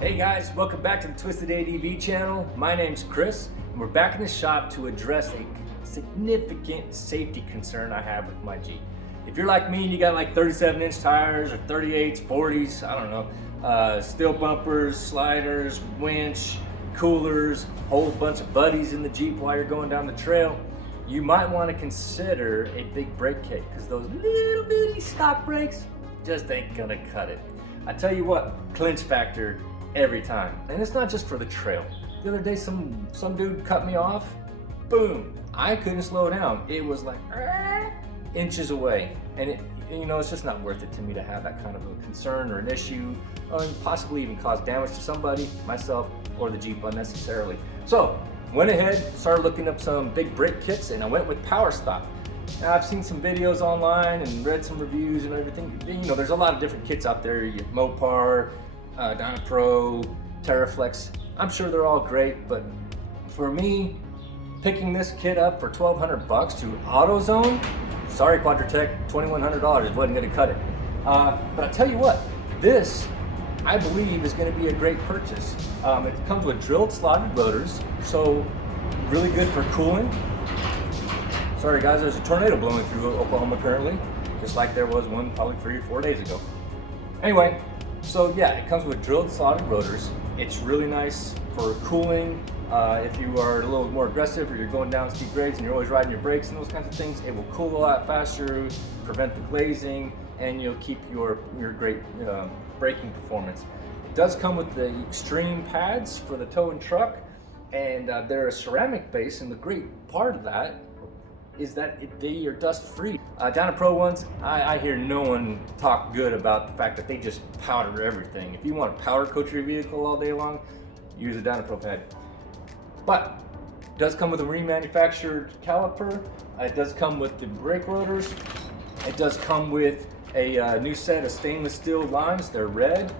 Hey guys, welcome back to the Twisted ADV channel. My name's Chris, and we're back in the shop to address a significant safety concern I have with my Jeep. If you're like me and you got like 37-inch tires or 38s, 40s, I don't know, steel bumpers, sliders, winch, coolers, a whole bunch of buddies in the Jeep while you're going down the trail, you might want to consider a big brake kit because those little bitty stock brakes just ain't gonna cut it. I tell you what, clinch factor every time. And it's not just for the trail. The other day some dude cut me off, boom, I couldn't slow down. It was like inches away. And it's just not worth it to me to have that kind of a concern or an issue, or possibly even cause damage to somebody, myself, or the Jeep unnecessarily. So, went ahead, started looking up some big brake kits, and I went with Powerstop. Now, I've seen some videos online and read some reviews and everything. There's a lot of different kits out there. You get Mopar, Dynapro, Teraflex. I'm sure they're all great, but for me, picking this kit up for $1,200 through Autozone, sorry Quadratec, $2,100, it wasn't gonna cut it. But I tell you what, this, I believe, is gonna be a great purchase. It comes with drilled slotted rotors, so really good for cooling. Sorry guys, there's a tornado blowing through Oklahoma currently, just like there was one probably 3 or 4 days ago. Anyway, so yeah, it comes with drilled slotted rotors. It's really nice for cooling. If you are a little more aggressive or you're going down steep grades and you're always riding your brakes and those kinds of things, it will cool a lot faster, prevent the glazing, and you'll keep your great braking performance. It does come with the extreme pads for the tow and truck, and they're a ceramic base, and the great part of that is that they are dust free. Dynapro ones, I hear no one talk good about the fact that they just powder everything. If you want to powder coat your vehicle all day long, use a Dynapro pad. But it does come with a remanufactured caliper. It does come with the brake rotors. It does come with a new set of stainless steel limes. They're red.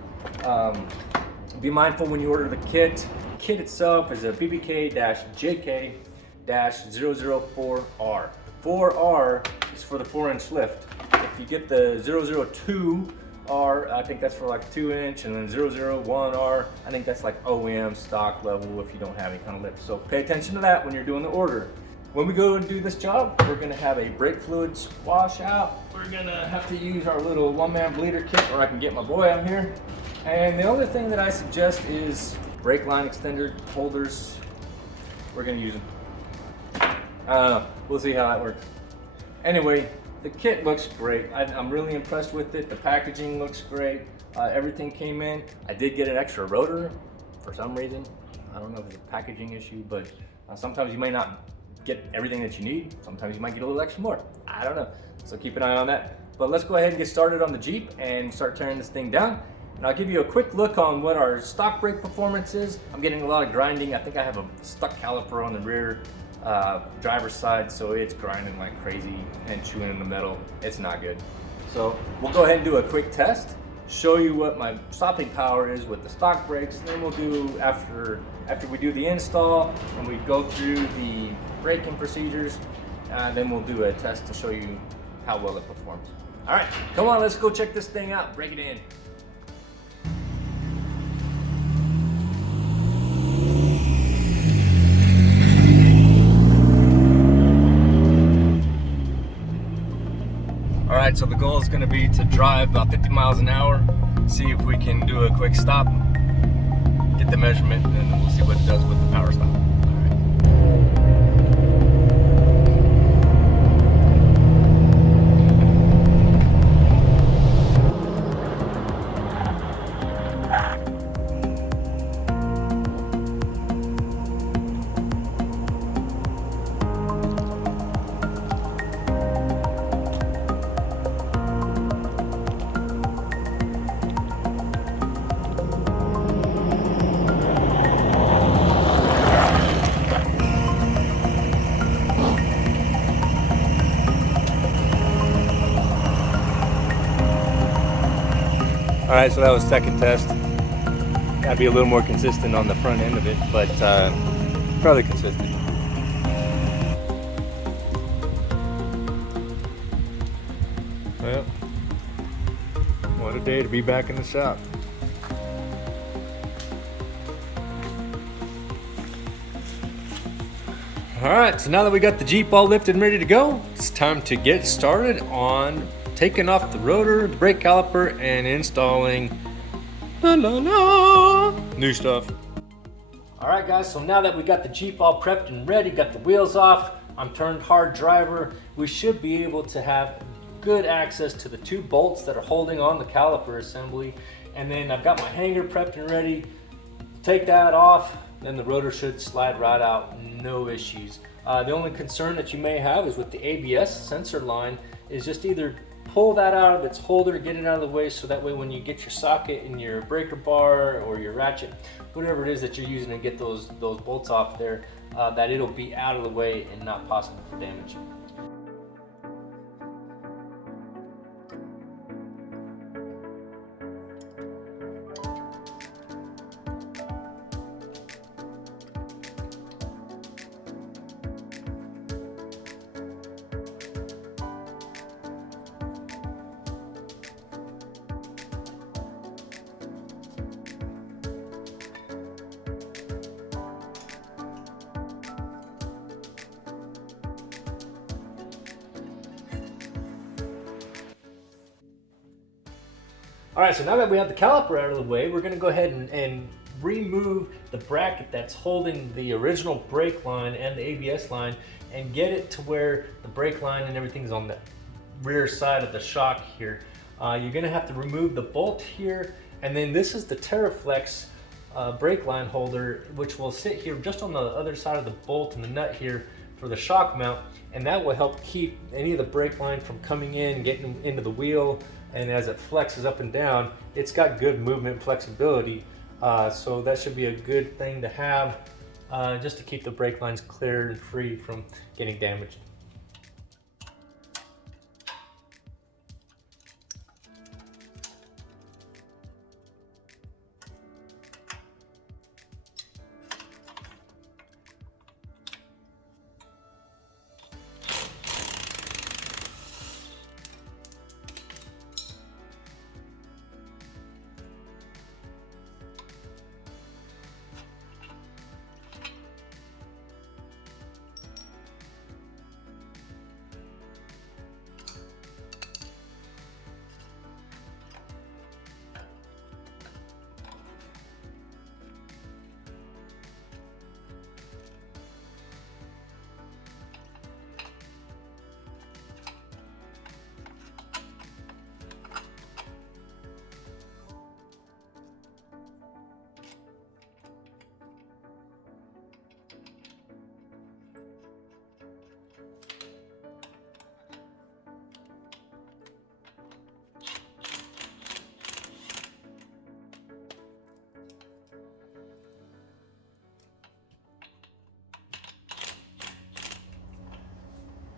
Be mindful when you order the kit. The kit itself is a BBK-JK-004R. The 4R is for the 4-inch lift. If you get the 002R, I think that's for like 2-inch, and then 001R, I think that's like OEM stock level if you don't have any kind of lift. So pay attention to that when you're doing the order. When we go and do this job, we're gonna have a brake fluid squash out. We're gonna have to use our little one-man bleeder kit, or I can get my boy out here. And the other thing that I suggest is brake line extender holders. We're gonna use them. I don't know, we'll see how that works. Anyway, the kit looks great. I'm really impressed with it. The packaging looks great. Everything came in. I did get an extra rotor for some reason. I don't know if it's a packaging issue, but sometimes you may not get everything that you need. Sometimes you might get a little extra more. I don't know, so keep an eye on that. But let's go ahead and get started on the Jeep and start tearing this thing down. And I'll give you a quick look on what our stock brake performance is. I'm getting a lot of grinding. I think I have a stuck caliper on the rear driver's side, so it's grinding like crazy and chewing in the metal. It's not good. So we'll go ahead and do a quick test, show you what my stopping power is with the stock brakes, and then we'll do, after we do the install and we go through the braking procedures, then we'll do a test to show you how well it performs. All right, come on, let's go check this thing out, break it in. All right, so the goal is going to be to drive about 50 miles an hour, see if we can do a quick stop, get the measurement, and then we'll see what it does with the Powerstop. All right, so that was second test. Gotta be a little more consistent on the front end of it, but fairly consistent. Well, what a day to be back in the shop. All right, so now that we got the Jeep all lifted and ready to go, it's time to get started on taking off the rotor, the brake caliper, and installing new stuff. All right, guys, so now that we got the Jeep all prepped and ready, got the wheels off, I'm turned hard driver, we should be able to have good access to the 2 bolts that are holding on the caliper assembly. And then I've got my hanger prepped and ready. Take that off, then the rotor should slide right out, no issues. The only concern that you may have is with the ABS sensor line is just either pull that out of its holder, get it out of the way, so that way when you get your socket in your breaker bar or your ratchet, whatever it is that you're using to get those bolts off there, that it'll be out of the way and not possible for damage. All right, so now that we have the caliper out of the way, we're gonna go ahead and remove the bracket that's holding the original brake line and the ABS line and get it to where the brake line and everything's on the rear side of the shock here. You're gonna have to remove the bolt here, and then this is the Teraflex brake line holder, which will sit here just on the other side of the bolt and the nut here for the shock mount, and that will help keep any of the brake line from coming in, getting into the wheel. And as it flexes up and down, it's got good movement and flexibility. So that should be a good thing to have just to keep the brake lines clear and free from getting damaged.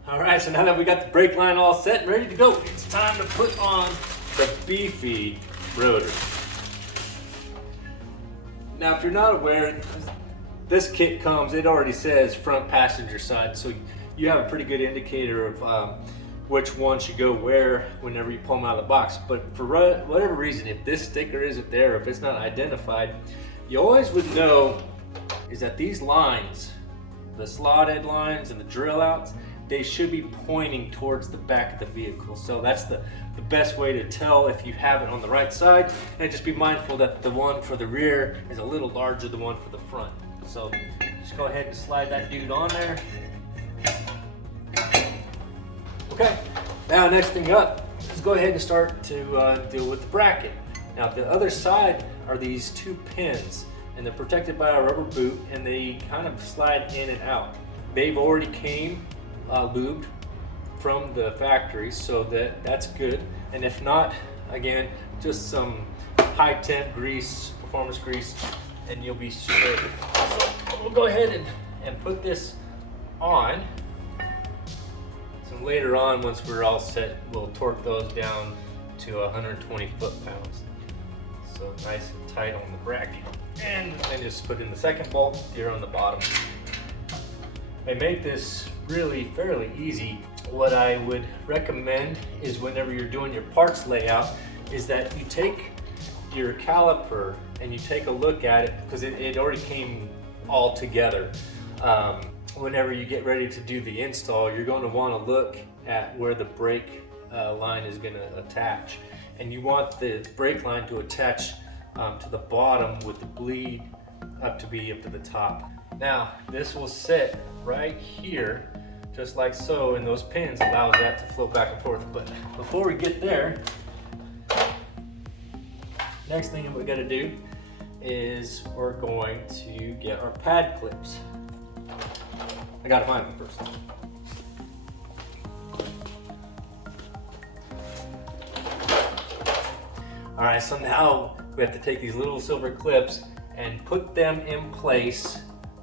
All right, so now that we got the brake line all set and ready to go, it's time to put on the beefy rotor. Now, if you're not aware, this kit comes, it already says front passenger side, so you have a pretty good indicator of which one should go where whenever you pull them out of the box. But for whatever reason, if this sticker isn't there, if it's not identified, you always would know is that these lines, the slotted lines and the drill outs, they should be pointing towards the back of the vehicle. So that's the best way to tell if you have it on the right side. And just be mindful that the one for the rear is a little larger than the one for the front. So just go ahead and slide that dude on there. Okay, now next thing up, let's go ahead and start to deal with the bracket. Now the other side are these 2 pins, and they're protected by a rubber boot, and they kind of slide in and out. They've already came lubed from the factory, so that's good. And if not, again, just some high temp grease, performance grease, and you'll be straight. So we'll go ahead and put this on. So later on, once we're all set, we'll torque those down to 120 foot-pounds. So nice and tight on the bracket. And then just put in the second bolt here on the bottom. They make this really fairly easy. What I would recommend is whenever you're doing your parts layout is that you take your caliper and you take a look at it, because it already came all together. whenever you get ready to do the install, you're going to want to look at where the brake line is going to attach, and you want the brake line to attach to the bottom with the bleed up to the top. Now this will sit right here just like so, and those pins allows that to flow back and forth. But before we get there, next thing we got to do is we're going to get our pad clips. I gotta find them first. All right, so now we have to take these little silver clips and put them in place,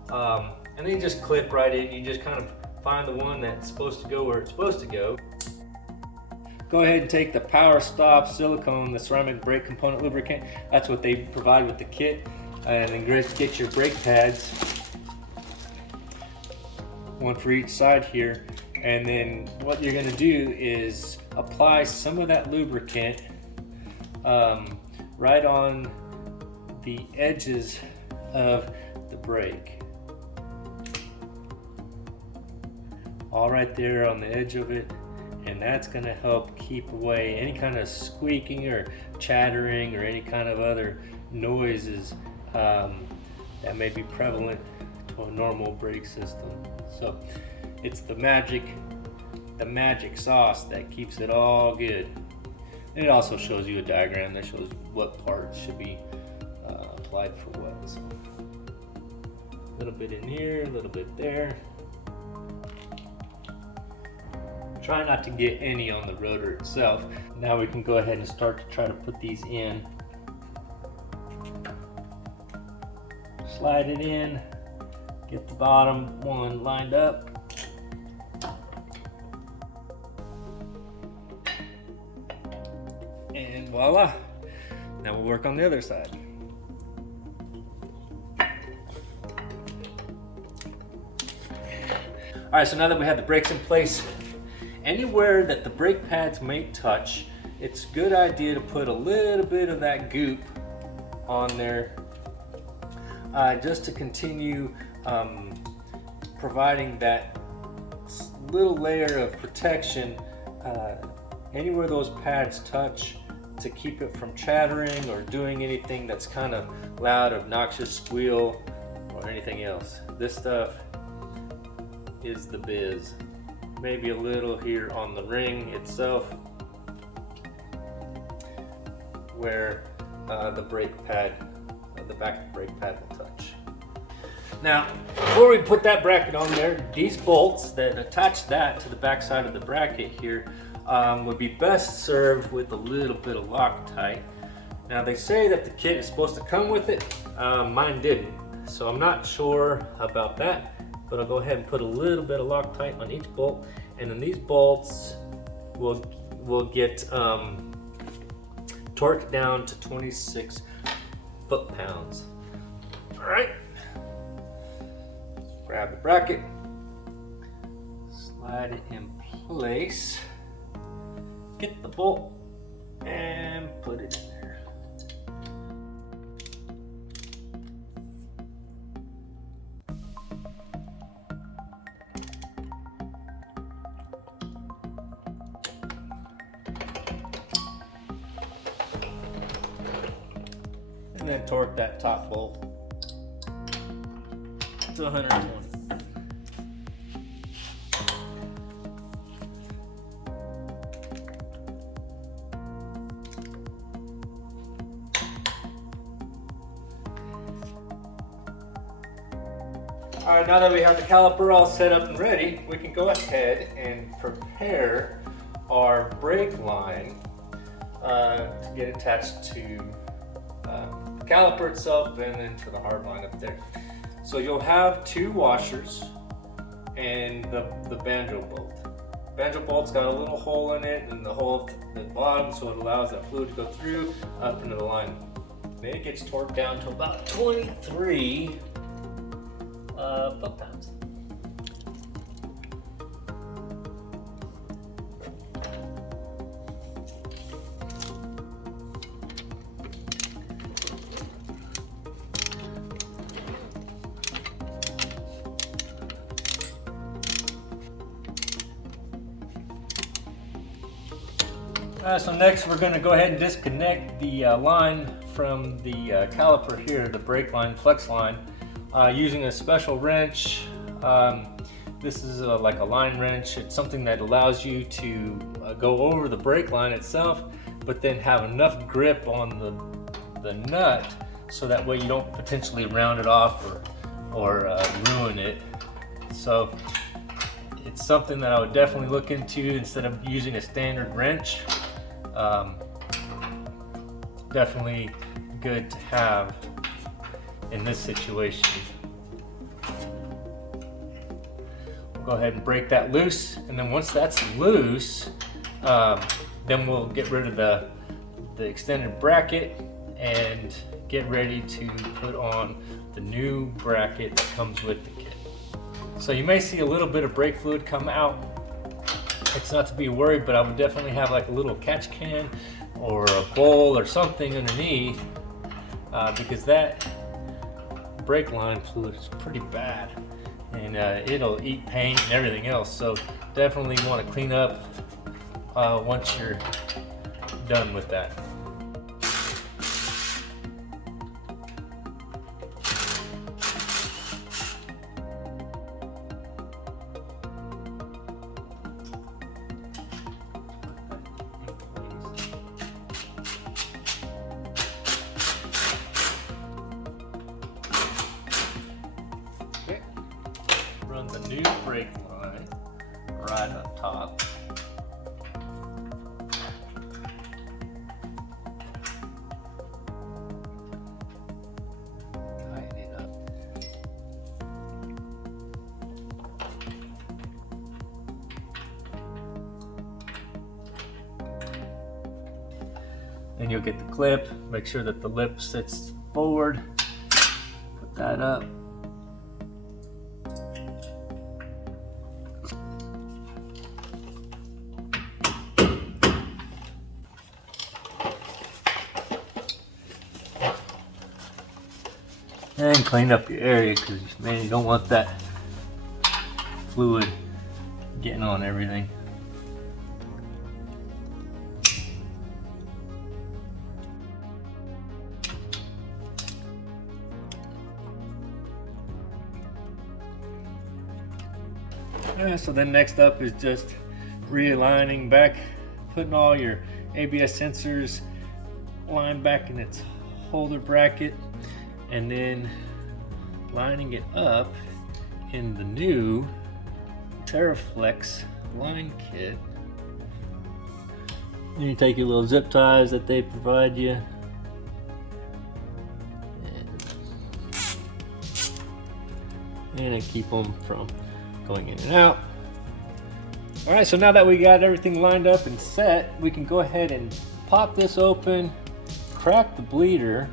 and they just clip right in. You just kind of find the one that's supposed to go where it's supposed to go. Go ahead and take the Powerstop silicone, the ceramic brake component lubricant. That's what they provide with the kit. And then get your brake pads, one for each side here. And then what you're gonna do is apply some of that lubricant right on the edges of the brake. All right there on the edge of it. And that's going to help keep away any kind of squeaking or chattering or any kind of other noises that may be prevalent to a normal brake system. So it's the magic sauce that keeps it all good. And it also shows you a diagram that shows what parts should be applied for what. So a little bit in here, a little bit there. Try not to get any on the rotor itself. Now we can go ahead and start to try to put these in. Slide it in, get the bottom one lined up. And voila, now we'll work on the other side. All right, so now that we have the brakes in place, anywhere that the brake pads may touch, it's a good idea to put a little bit of that goop on there just to continue providing that little layer of protection anywhere those pads touch, to keep it from chattering or doing anything that's kind of loud, obnoxious squeal or anything else. This stuff is the biz. Maybe a little here on the ring itself where the brake pad, the back of the brake pad will touch. Now, before we put that bracket on there, these bolts that attach that to the back side of the bracket here would be best served with a little bit of Loctite. Now they say that the kit is supposed to come with it. Mine didn't, so I'm not sure about that. But I'll go ahead and put a little bit of Loctite on each bolt, and then these bolts will get torqued down to 26 foot-pounds. All right, grab the bracket, slide it in place, get the bolt, and put it in there. And then torque that top bolt to 120. All right, now that we have the caliper all set up and ready, we can go ahead and prepare our brake line to get attached to the caliper itself and then to the hard line up there. So you'll have two washers and the banjo bolt. Banjo bolt's got a little hole in it and the hole at the bottom, so it allows that fluid to go through up into the line. Then it gets torqued down to about 23 foot-pounds. So next we're going to go ahead and disconnect the line from the caliper here, the brake line, flex line, using a special wrench. This is like a line wrench. It's something that allows you to go over the brake line itself, but then have enough grip on the nut so that way you don't potentially round it off or ruin it. So it's something that I would definitely look into instead of using a standard wrench. Definitely good to have in this situation. We'll go ahead and break that loose, and then once that's loose, then we'll get rid of the extended bracket and get ready to put on the new bracket that comes with the kit. So you may see a little bit of brake fluid come out. It's not to be worried, but I would definitely have like a little catch can or a bowl or something underneath, because that brake line fluid is pretty bad, and it'll eat paint and everything else. So definitely want to clean up once you're done with that. Run the new brake line right up top. Tighten it up. Then you'll get the clip, make sure that the lip sits forward, put that up. And clean up your area, because man, you don't want that fluid getting on everything. So then next up is just realigning back, putting all your ABS sensors line back in its holder bracket, and then lining it up in the new Teraflex line kit. You take your little zip ties that they provide you, and keep them from going in and out. All right, so now that we got everything lined up and set, we can go ahead and pop this open, crack the bleeder,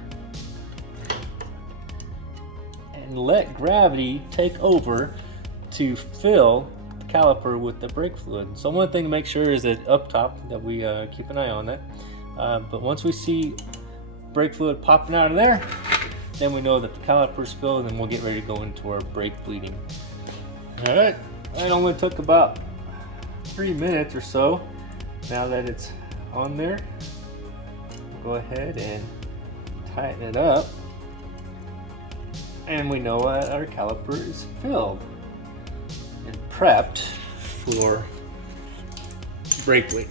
and let gravity take over to fill the caliper with the brake fluid. So one thing to make sure is that up top that we keep an eye on that. But once we see brake fluid popping out of there, then we know that the caliper's filled, and then we'll get ready to go into our brake bleeding. All right, it only took about 3 minutes or so. Now that it's on there, go ahead and tighten it up, and we know that our caliper is filled and prepped for brake bleeding.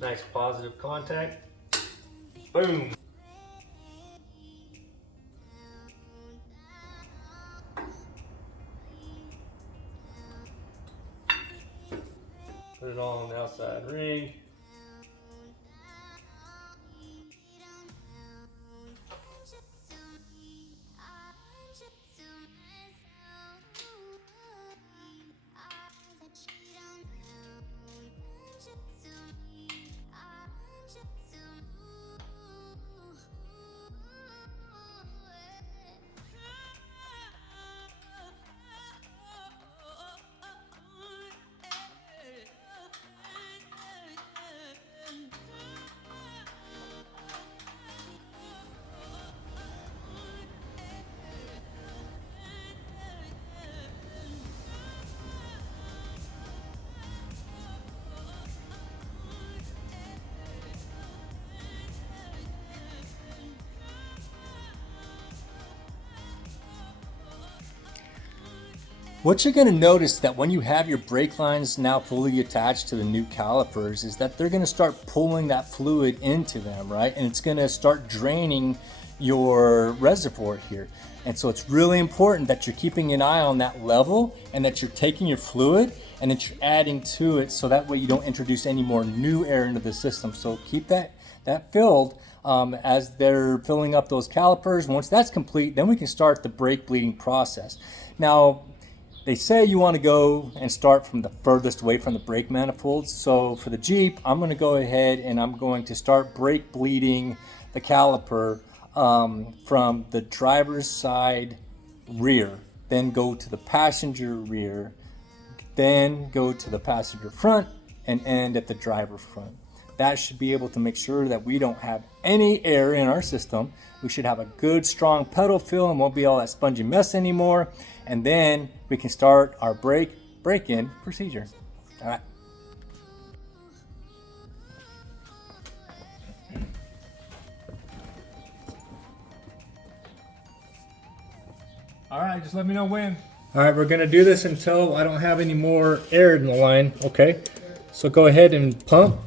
Nice positive contact. Boom. Put it all on the outside ring. What you're going to notice that when you have your brake lines now fully attached to the new calipers is that they're going to start pulling that fluid into them, right? And it's going to start draining your reservoir here. And so it's really important that you're keeping an eye on that level and that you're taking your fluid and that you're adding to it, so that way you don't introduce any more new air into the system. So keep that filled as they're filling up those calipers. Once that's complete, then we can start the brake bleeding process. Now, they say you want to go and start from the furthest away from the brake manifolds. So for the Jeep, I'm going to go ahead and I'm going to start brake bleeding the caliper from the driver's side rear, then go to the passenger rear, then go to the passenger front, and end at the driver front. That should be able to make sure that we don't have any air in our system. We should have a good strong pedal feel and won't be all that spongy mess anymore. And then we can start our break-in procedure. All right. All right, just let me know when. All right, we're gonna do this until I don't have any more air in the line. Okay, so go ahead and pump.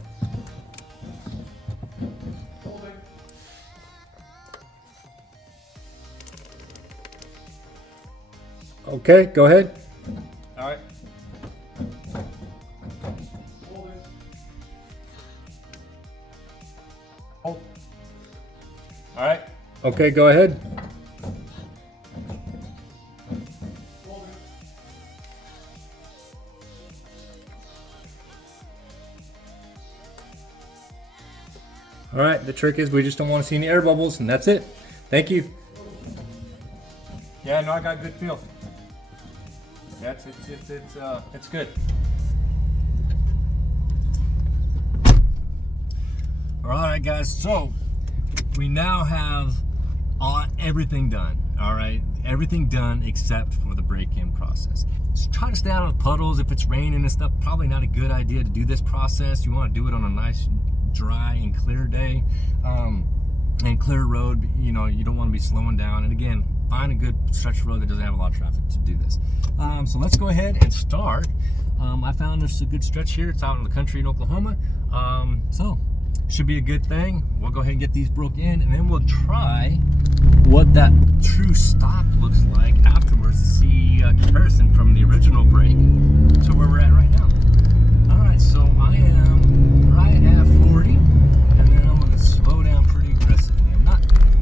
Okay, go ahead. All right. Hold. All right. Okay, go ahead. All right, the trick is we just don't want to see any air bubbles, and that's it. Thank you. Yeah, no, I got good feel. That's it's good. All right, guys. So we now have everything done. All right, everything done except for the break-in process. Just try to stay out of the puddles. If it's raining and stuff, probably not a good idea to do this process. You want to do it on a nice, dry and clear day, and clear road. You know, you don't want to be slowing down. And again, find a good stretch of road that doesn't have a lot of traffic to do this. So let's go ahead and start. I found there's a good stretch here. It's out in the country in Oklahoma. So should be a good thing. We'll go ahead and get these broke in, and then we'll try what that true stop looks like afterwards to see a comparison from the original brake to where we're at right now. All right, so I am right at 40, and then I'm going to slow down pretty aggressively. I'm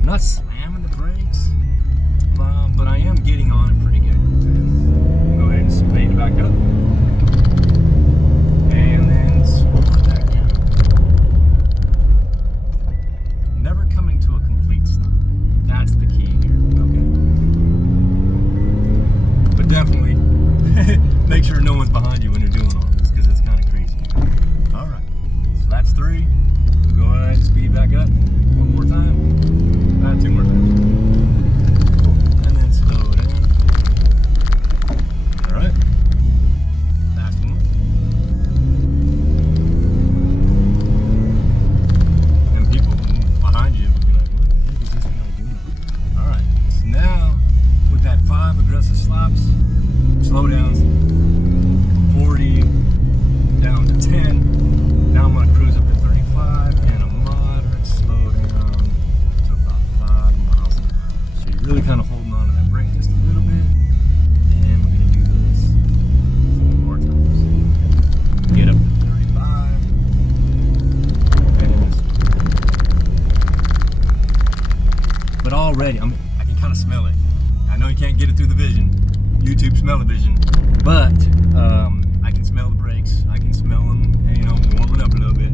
not slamming the brakes, but I am getting on it pretty good. And go ahead and speed it back up, and then slow it back down. Never coming to a complete stop. That's the key here. Okay. But definitely make sure no one's behind you when you're doing all this, because it's kind of crazy. All right. So that's 3. We'll go ahead and speed back up one more time. 2 more times. And then slow down. All right. Last one. And people behind you will be like, what the heck is this guy doing? All right. So now, with that 5 aggressive slaps, slow downs, 40 down to 10. Now I'm going to cruise up to 35 and a moderate slow down to about 5 miles an hour. So you're really kind of holding on to that brake just a little bit. And we're going to do this 4 more times. Get up to 35. And but already, I can kind of smell it. I know you can't get it through the vision. YouTube smell-o-vision, but I can smell the brakes. I can smell them, you know, warming up a little bit.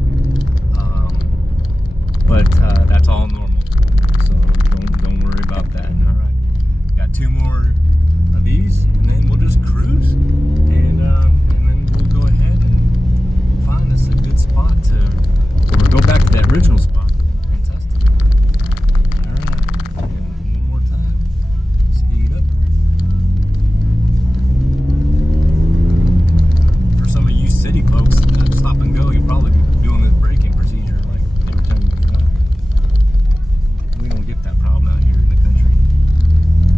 But that's all normal, so don't worry about that. All right, got 2 more of these, and then we'll just cruise, and then we'll go ahead and find us a good spot or go back to that original spot and test it. All right, and one more time, speed up. City folks, stop and go, you'll probably be doing this braking procedure like every time you get out. We don't get that problem out here in the country.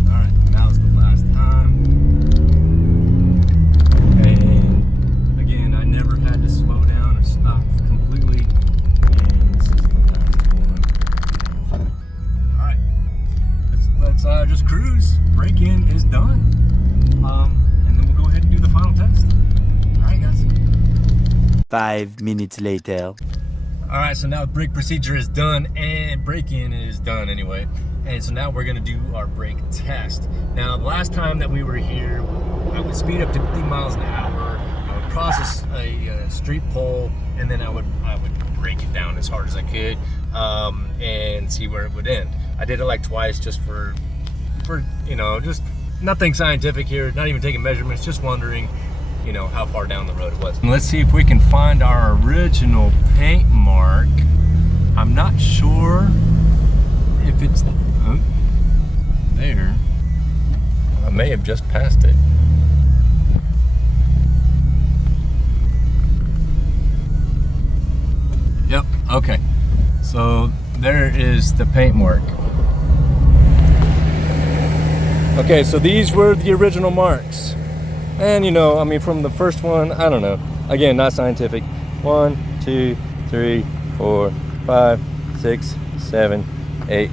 Alright, now it's the last time. let's just cruise. Break-in is done. And then we'll go ahead and do the final test. All right, guys. 5 minutes later. All right, so now brake procedure is done and break-in is done anyway. And so now we're gonna do our brake test. Now, the last time that we were here, I would speed up to 50 miles an hour. I would cross a street pole, and then I would break it down as hard as I could and see where it would end. I did it like twice just for you know, just nothing scientific here, not even taking measurements, just wondering, you know, how far down the road it was. And let's see if we can find our original paint mark. I'm not sure if it's there. I may have just passed it. Yep, okay. So there is the paint mark. Okay, so these were the original marks. And you know, I mean, from the first one, I don't know. Again, not scientific. 1, 2, 3, 4, 5, 6, 7, 8.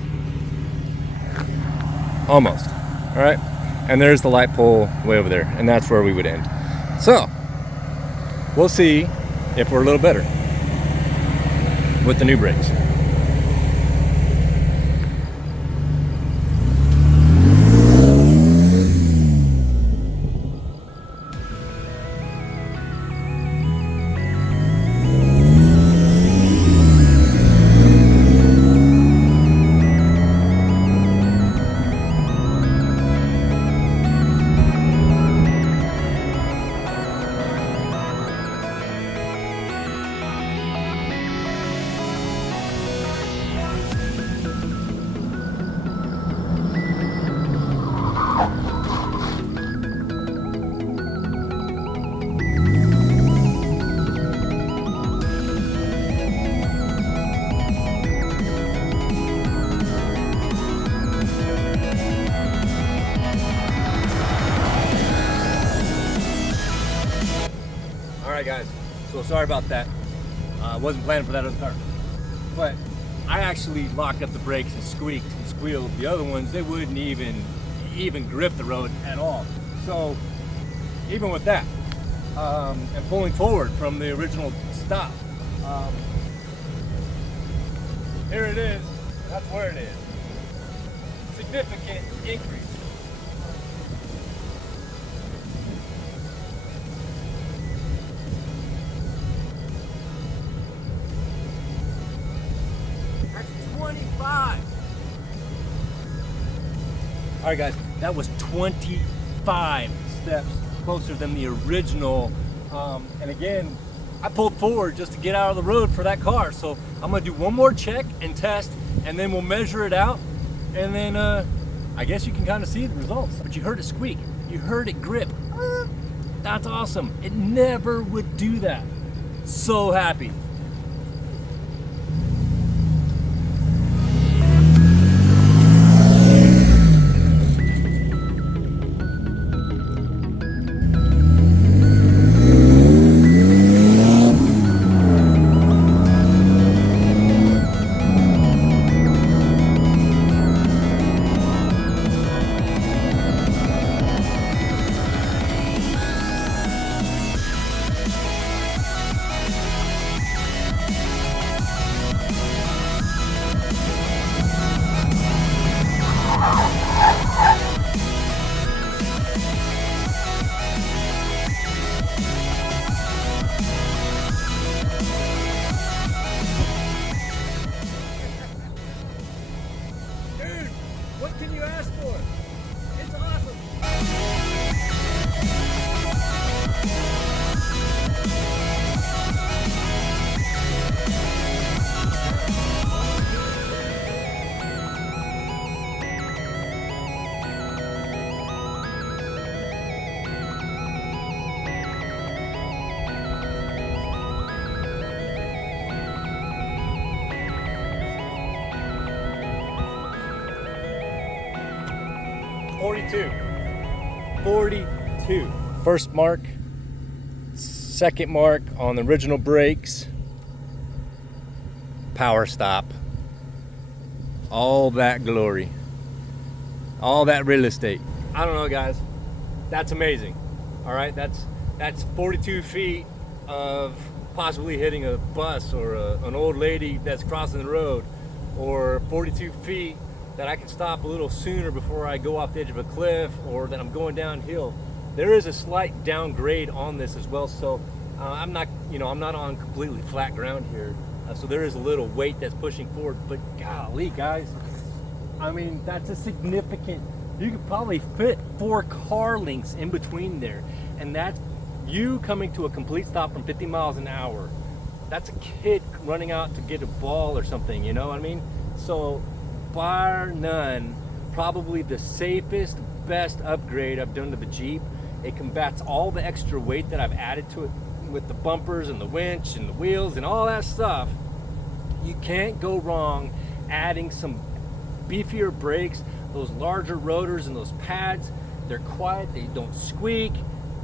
Almost. All right. And there's the light pole way over there. And that's where we would end. So, we'll see if we're a little better with the new brakes. Alright guys, so sorry about that. I wasn't planning for that other car. But I actually locked up the brakes and squeaked and squealed. The other ones, they wouldn't even grip the road at all. So even with that, and pulling forward from the original stop, here it is, that's where it is. Significant increase. All right, guys, that was 25 steps closer than the original. And again, I pulled forward just to get out of the road for that car. So I'm gonna do one more check and test, and then we'll measure it out. And then I guess you can kind of see the results. But you heard it squeak, you heard it grip. That's awesome. It never would do that. So happy. What can you ask for? It's awesome. Forty-two. First mark, second mark on the original brakes. Powerstop. All that glory. all that real estate. I don't know, guys. That's amazing. All right, that's 42 feet of possibly hitting a bus or an old lady that's crossing the road, or 42 feet that I can stop a little sooner before I go off the edge of a cliff, or that I'm going downhill. There is a slight downgrade on this as well, so I'm not on completely flat ground here, so there is a little weight that's pushing forward. But golly, guys, I mean, that's a significant. You could probably fit 4 car lengths in between there, and that's you coming to a complete stop from 50 miles an hour. That's a kid running out to get a ball or something, you know what I mean? So, bar none, probably the safest, best upgrade I've done to the Jeep. It combats all the extra weight that I've added to it with the bumpers and the winch and the wheels and all that stuff. You can't go wrong adding some beefier brakes, those larger rotors and those pads. They're quiet, they don't squeak.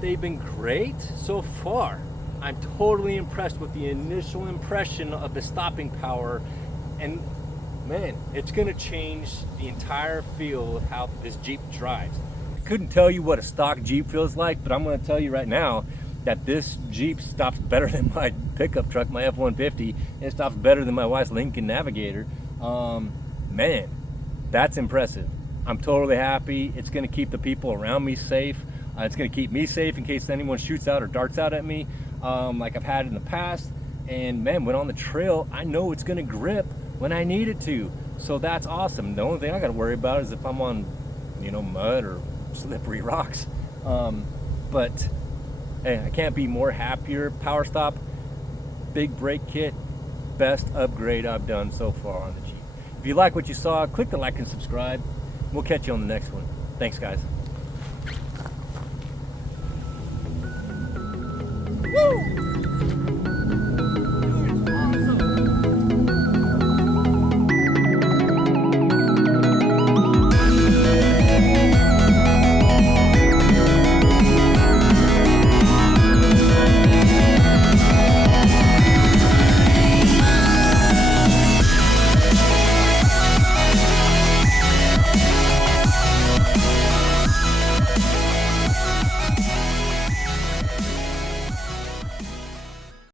They've been great so far. I'm totally impressed with the initial impression of the stopping power, and man, it's gonna change the entire feel of how this Jeep drives. I couldn't tell you what a stock Jeep feels like, but I'm gonna tell you right now that this Jeep stops better than my pickup truck, my F-150, and it stops better than my wife's Lincoln Navigator. Man, that's impressive. I'm totally happy. It's gonna keep the people around me safe. It's gonna keep me safe in case anyone shoots out or darts out at me, like I've had in the past. And man, when on the trail, I know it's gonna grip when I need it to. So that's awesome. The only thing I gotta worry about is if I'm on, mud or slippery rocks. But hey, I can't be more happier. Powerstop, big brake kit, best upgrade I've done so far on the Jeep. If you like what you saw, click the like and subscribe. We'll catch you on the next one. Thanks, guys. Woo!